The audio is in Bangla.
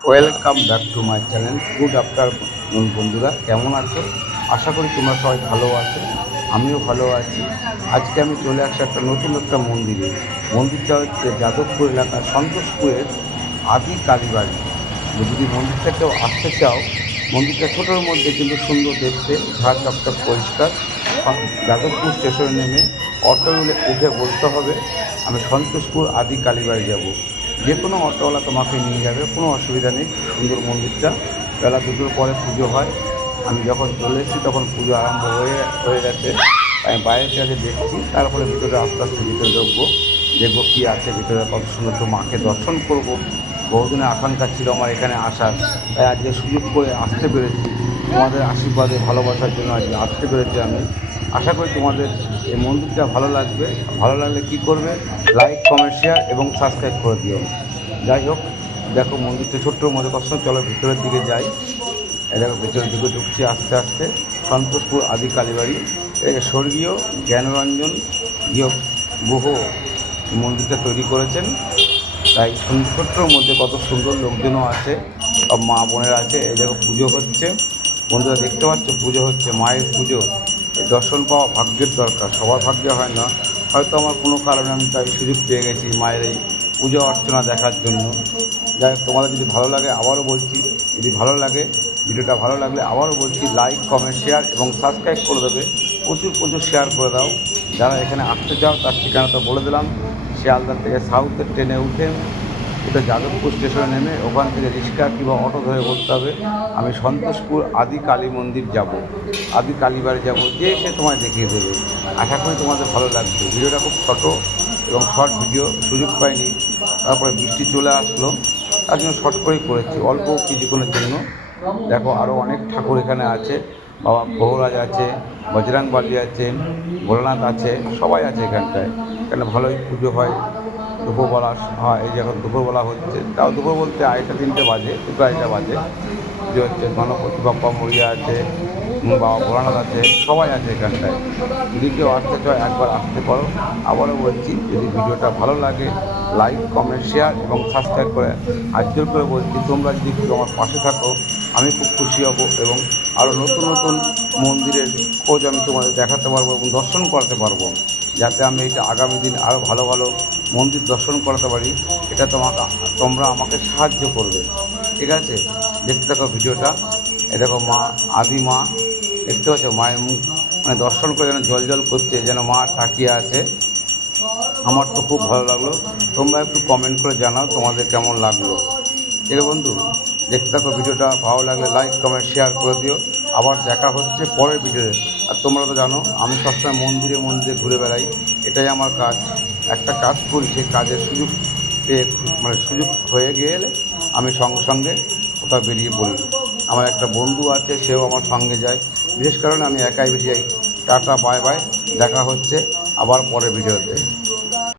Welcome back to my channel. Good afternoon বন্ধুরা, কেমন আছো? আশা করি তোমরা সবাই ভালো আছো, আমিও ভালো আছি। আজকে আমি চলে আসছি একটা নতুন একটা মন্দিরে। মন্দিরটা হচ্ছে যাদবপুর এলাকার সন্তোষপুরের আদি কালীবাড়ি। যদি মন্দিরটা কেউ আসতে চাও, মন্দিরটা ছোটোর মধ্যে কিন্তু সুন্দর দেখতে, ঝাঁ চকচক পরিষ্কার। যাদবপুর স্টেশনে নেমে অটো উঠে বলতে হবে আমি সন্তোষপুর আদি কালীবাড়ি যাব। যে কোনো অটোওয়ালা তোমাকে নিয়ে যাবে, কোনো অসুবিধা নেই। সুন্দর মন্দিরটা, বেলা দুটোর পরে পুজো হয়। আমি যখন চলে এসেছি তখন পুজো আরম্ভ হয়ে গেছে। আমি বাইরে থেকে দেখছি, তারপরে ভিতরে আস্তে আস্তে ভিতরে ঢুকবো, দেখবো কী আছে ভিতরে, কত সুন্দর তো মাকে দর্শন করব। বহুদিনের আকাঙ্ক্ষা ছিল আমার এখানে আসার, তাই আজকে সুযোগ করে আসতে পেরেছি। তোমাদের আশীর্বাদে ভালোবাসার জন্য আজকে আসতে পেরেছি আমি। আশা করি তোমাদের এই মন্দিরটা ভালো লাগবে। ভালো লাগলে কী করবে? লাইক, কমেন্ট, শেয়ার এবং সাবস্ক্রাইব করে দিও। যাই হোক, দেখো মন্দিরটা ছোট্টর মধ্যে কষ্ট, চলো ভিতরের দিকে যাই। এই দেখো ভিতরের দিকে ঢুকছি আস্তে আস্তে। সন্তোষপুর আদি কালীবাড়ি, এই স্বর্গীয় জ্ঞানরঞ্জন গুহ মন্দিরটা তৈরি করেছেন। তাই ছোট্টর মধ্যে কত সুন্দর লোকজনও আছে, সব মা বোনেরা আছে। এই দেখো পুজো হচ্ছে, বন্ধুরা দেখতে পাচ্ছ পুজো হচ্ছে, মায়ের পুজো। এই দর্শন পাওয়া ভাগ্যের দরকার, সবার ভাগ্যে হয় না। হয়তো আমার কোনো কারণে আমি তাই সুযোগ পেয়ে গেছি মায়ের এই পুজো অর্চনা দেখার জন্য। যাই হোক, তোমাদের যদি ভালো লাগে, আবারও বলছি, যদি ভালো লাগে, ভিডিওটা ভালো লাগলে আবারও বলছি লাইক, কমেন্ট, শেয়ার এবং সাবস্ক্রাইব করে দেবে। প্রচুর প্রচুর শেয়ার করে দাও। যারা এখানে আসতে চাও তার ঠিকানা তো বলে দিলাম। শিয়ালদা থেকে সাউথের ট্রেনে উঠে এটা যাদবপুর স্টেশনে নেমে ওখান থেকে রিক্সা কিংবা অটো ধরে বলতে হবে আমি সন্তোষপুর আদি কালী মন্দির যাব, আদি কালীবাড়ি যাব, যে সে তোমায় দেখিয়ে দেবে। আশা করি তোমাদের ভালো লাগবে। ভিডিওটা খুব ছোটো এবং শর্ট ভিডিও, সুযোগ পাইনি, তারপরে বৃষ্টি চলে আসলো, তার জন্য শর্ট করেই করেছি, অল্প কিছুক্ষণের জন্য। দেখো আরও অনেক ঠাকুর এখানে আছে, বাবা বহুরাজ আছে, বজরংবলী আছে, ভোলানাথ আছে, সবাই আছে এখানটায়। এখানে ভালোই পুজো হয়। দুপুরবেলা হয়, এই যে এখন দুপুরবেলা হচ্ছে, তাও দুপুর বলতে 2:30-3টে বাজে, 2-2:30 বাজে। পুজো হচ্ছে, গণপতি বাপ্পা মরিয়া আছে, বাবা ভোলানাথ আছে, সবাই আছে এখানটায়। যদি কেউ আসতে চায় একবার আসতে পারো। আবারও বলছি, যদি ভিডিওটা ভালো লাগে লাইক, কমেন্ট, শেয়ার এবং সাবস্ক্রাইব করে। আজকের করে বলছি, তোমরা যদি একটু আমার পাশে থাকো আমি খুব খুশি হব এবং আরও নতুন নতুন মন্দিরের খোঁজ আমি তোমাদের দেখাতে পারবো এবং দর্শন করাতে পারবো, যাতে আমি এটা আগামী দিন আরও ভালো ভালো মন্দির দর্শন করাতে পারি। এটা তোমরা আমাকে সাহায্য করবে, ঠিক আছে? দেখতে থাকো ভিডিওটা। এ দেখো মা, আদি মা, দেখতে পাচ্ছ মায়ের মুখ, মানে দর্শন করে যেন জল জল করছে, যেন মা তাকিয়ে আছে। আমার তো খুব ভালো লাগলো। তোমরা একটু কমেন্ট করে জানাও তোমাদের কেমন লাগলো। ঠিক আছে বন্ধু, দেখতে থাকো ভিডিওটা। ভালো লাগলে লাইক, কমেন্ট, শেয়ার করে দিও। আবার দেখা হচ্ছে পরের ভিডিওতে। আর তোমরা তো জানো আমি সবসময় মন্দিরে মন্দিরে ঘুরে বেড়াই, এটাই আমার কাজ। একটা কাজ করি, সেই কাজের সুযোগ পেয়ে, মানে সুযোগ হয়ে গেলে আমি সঙ্গে সঙ্গে কোথাও বেরিয়ে পড়ি। আমার একটা বন্ধু আছে, সেও আমার সঙ্গে যায়। বিশেষ কারণে আমি একাই বেরিয়ে যাই। টাটা, বাই বাই, দেখা হচ্ছে আবার পরের ভিডিওতে।